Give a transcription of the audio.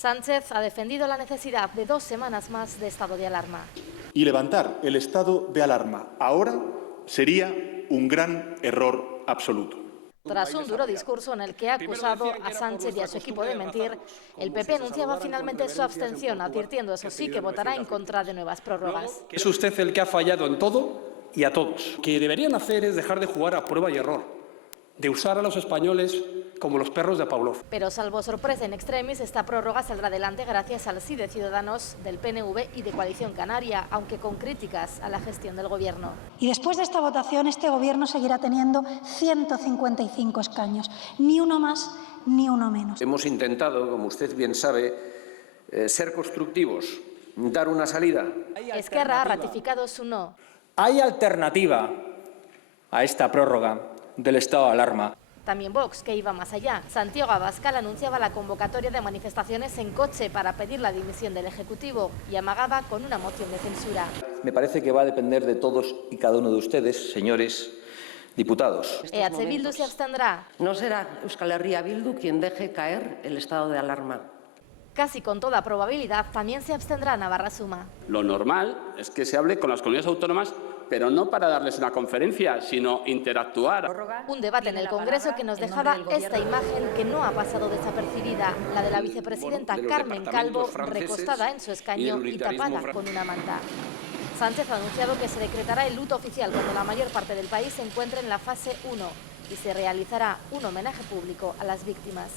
Sánchez ha defendido la necesidad de 2 semanas más de estado de alarma. Y levantar el estado de alarma ahora sería un gran error absoluto. Tras un duro discurso en el que ha acusado a Sánchez y a su equipo de mentir, el PP anunciaba finalmente su abstención, advirtiendo, eso sí, que votará en contra de nuevas prórrogas. Es usted el que ha fallado en todo y a todos. Lo que deberían hacer es dejar de jugar a prueba y error, de usar a los españoles como los perros de Pavlov. Pero salvo sorpresa in extremis, esta prórroga saldrá adelante gracias al sí de Ciudadanos, del PNV y de Coalición Canaria, aunque con críticas a la gestión del Gobierno. Y después de esta votación, este Gobierno seguirá teniendo 155 escaños, ni uno más ni uno menos. Hemos intentado, como usted bien sabe, ser constructivos, dar una salida. Esquerra ha ratificado su no. ¿Hay alternativa a esta prórroga del estado de alarma? También Vox, que iba más allá. Santiago Abascal anunciaba la convocatoria de manifestaciones en coche para pedir la dimisión del Ejecutivo y amagaba con una moción de censura. Me parece que va a depender de todos y cada uno de ustedes, señores diputados. EH Bildu se abstendrá. No será Euskal Herria Bildu quien deje caer el estado de alarma. Casi con toda probabilidad también se abstendrá Navarra Suma. Lo normal es que se hable con las comunidades autónomas, pero no para darles una conferencia, sino interactuar. Un debate en el Congreso que nos dejaba esta imagen que no ha pasado desapercibida, la de la vicepresidenta Carmen Calvo recostada en su escaño y tapada con una manta. Sánchez ha anunciado que se decretará el luto oficial cuando la mayor parte del país se encuentre en la fase 1 y se realizará un homenaje público a las víctimas.